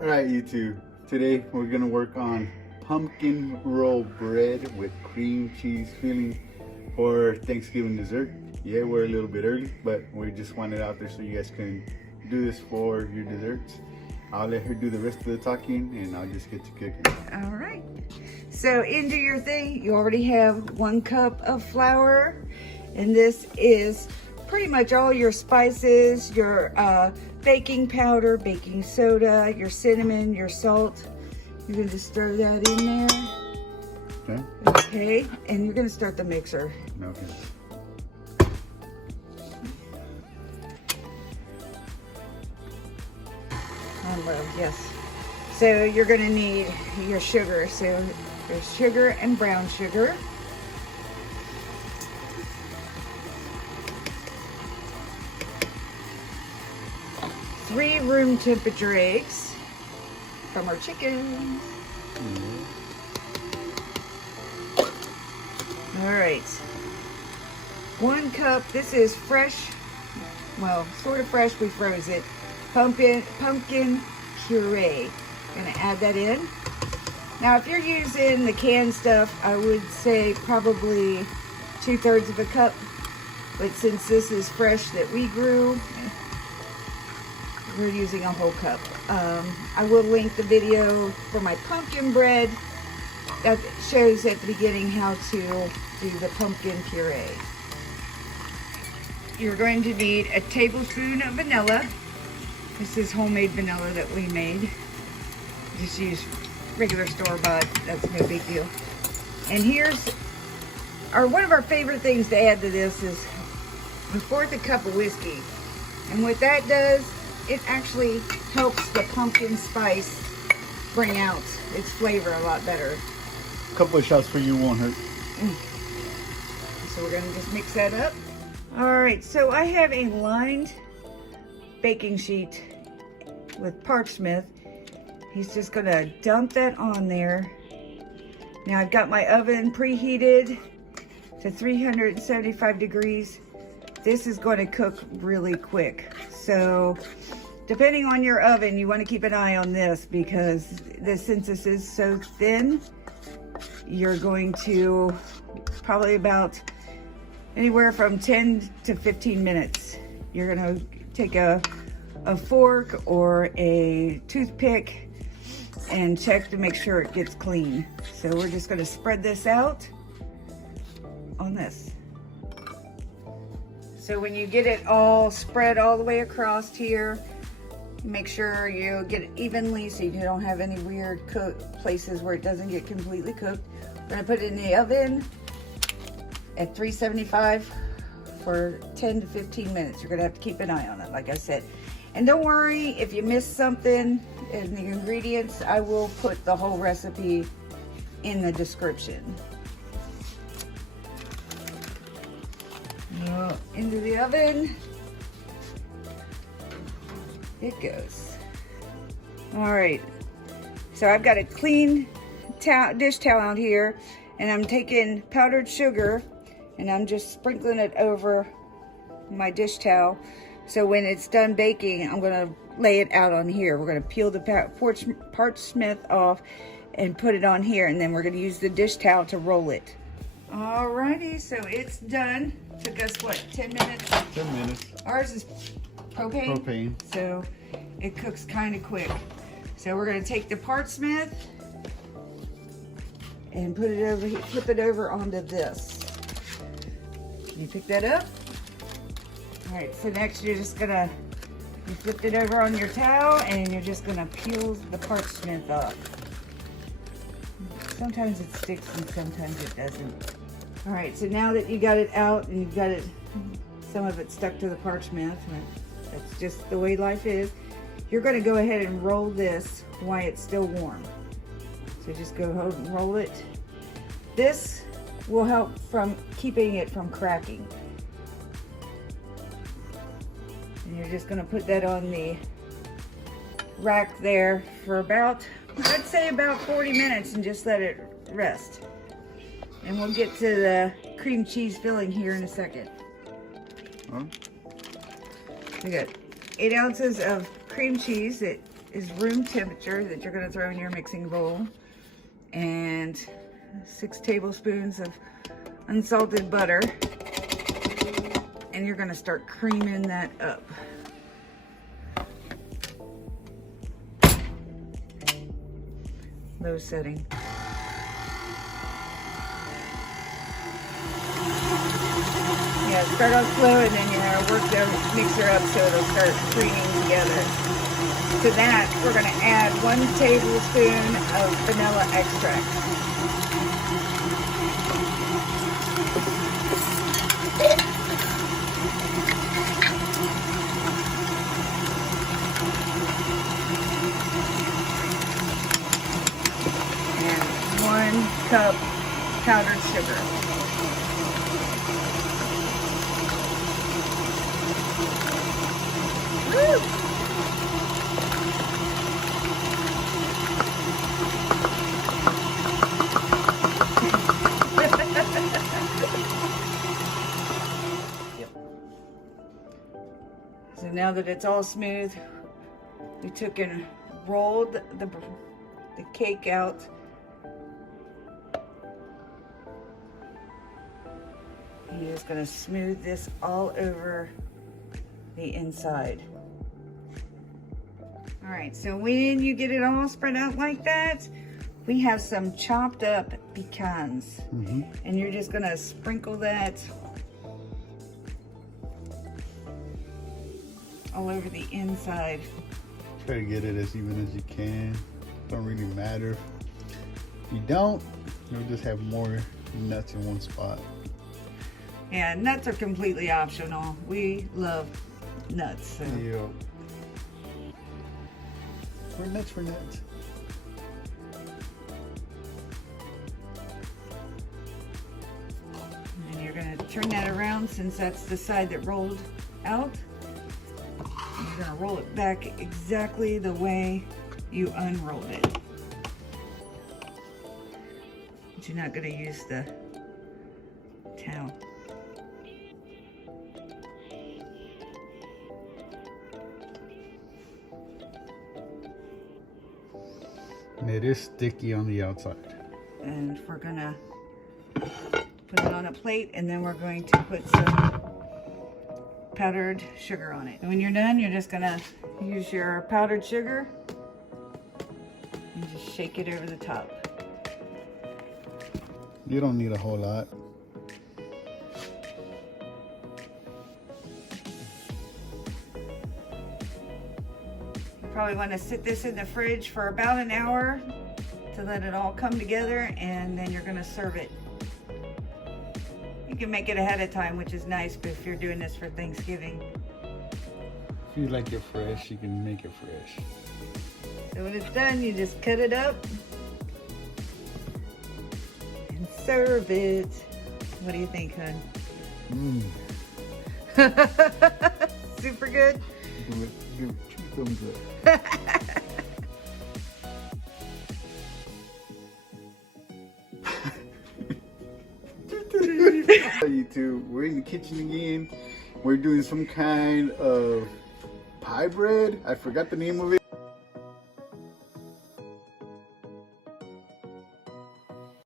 Alright, YouTube. Today we're gonna work on pumpkin roll bread with cream cheese filling for Thanksgiving dessert. Yeah, we're a little bit early, but we just want it out there so you guys can do this for your desserts. I'll let her do the rest of the talking and I'll just get to cooking. All right. So into your thing, you already have 1 cup of flour, and this is pretty much all your spices, your baking powder, baking soda, your cinnamon, your salt. You're going to just throw that in there. Okay. Okay, and you're going to start the mixer. Okay. On low, yes. So you're going to need your sugar. So there's sugar and brown sugar. Three room temperature eggs from our chickens. All right. 1 cup, this is fresh, well, sort of fresh, we froze it. Pumpkin puree. Gonna add that in. Now, if you're using the canned stuff, I would say probably 2/3 of a cup. But since this is fresh that we grew, we're using a whole cup. I will link the video for my pumpkin bread that shows at the beginning how to do the pumpkin puree. You're going to need a tablespoon of vanilla. This is homemade vanilla that we made. Just use regular store-bought, that's no big deal. And here's one of our favorite things to add to this is 1/4 cup of whiskey. And what that does, it actually helps the pumpkin spice bring out its flavor a lot better. A couple of shots for you won't hurt. So we're gonna just mix that up. All right, so I have a lined baking sheet with parchment. He's just gonna dump that on there. Now I've got my oven preheated to 375 degrees. This is going to cook really quick. So depending on your oven, you want to keep an eye on this because since this is so thin, you're going to probably about anywhere from 10 to 15 minutes. You're going to take a fork or a toothpick and check to make sure it gets clean. So we're just going to spread this out on this. So when you get it all spread all the way across here, make sure you get it evenly so you don't have any weird places where it doesn't get completely cooked. We're gonna put it in the oven at 375 for 10 to 15 minutes. You're gonna have to keep an eye on it, like I said. And don't worry if you miss something in the ingredients, I will put the whole recipe in the description. Into the oven it goes. All right, so I've got a clean dish towel out here, and I'm taking powdered sugar and I'm just sprinkling it over my dish towel. So when it's done baking, I'm gonna lay it out on here. We're gonna peel the parchment off and put it on here, and then we're gonna use the dish towel to roll it. Alrighty, so it's done. Took us what, 10 minutes? 10 minutes. Ours is propane. Propane. So it cooks kind of quick. So we're gonna take the parchment and put it over onto this. You pick that up. All right, so next you flip it over on your towel and you're just gonna peel the parchment off. Sometimes it sticks and sometimes it doesn't. All right, so now that you got it out and you've got it, some of it stuck to the parchment, that's just the way life is. You're gonna go ahead and roll this while it's still warm. So just go ahead and roll it. This will help from keeping it from cracking. And you're just gonna put that on the rack there for about, I'd say about 40 minutes and just let it rest. And we'll get to the cream cheese filling here in a second. We got 8 ounces of cream cheese that is room temperature that you're gonna throw in your mixing bowl, and 6 tablespoons of unsalted butter, and you're gonna start creaming that up. Low setting. Yeah, start off slow and then work the mixer up so it'll start creaming together. To that, we're going to add 1 tablespoon of vanilla extract. And 1 cup powdered sugar. Woo! So now that it's all smooth, we took and rolled the cake out. You're just going to smooth this all over the inside. All right, so when you get it all spread out like that, we have some chopped up pecans. And you're just going to sprinkle that all over the inside. Try to get it as even as you can. Don't really matter. If you don't, you'll just have more nuts in one spot. Yeah, nuts are completely optional. We love nuts. So. Yeah. We're nuts for nuts. And you're going to turn that around since that's the side that rolled out. You're going to roll it back exactly the way you unrolled it. But you're not going to use the towel. And it is sticky on the outside. And we're gonna put it on a plate, and then we're going to put some powdered sugar on it. And when you're done, you're just gonna use your powdered sugar and just shake it over the top. You don't need a whole lot. Probably want to sit this in the fridge for about an hour to let it all come together, and then you're going to serve it. You can make it ahead of time, which is nice, but if you're doing this for Thanksgiving. If you like it fresh, you can make it fresh. So when it's done, you just cut it up and serve it. What do you think, hon? Super good? Give it 2 thumbs up. YouTube, we're in the kitchen again. We're doing some kind of pie bread. I forgot the name of it.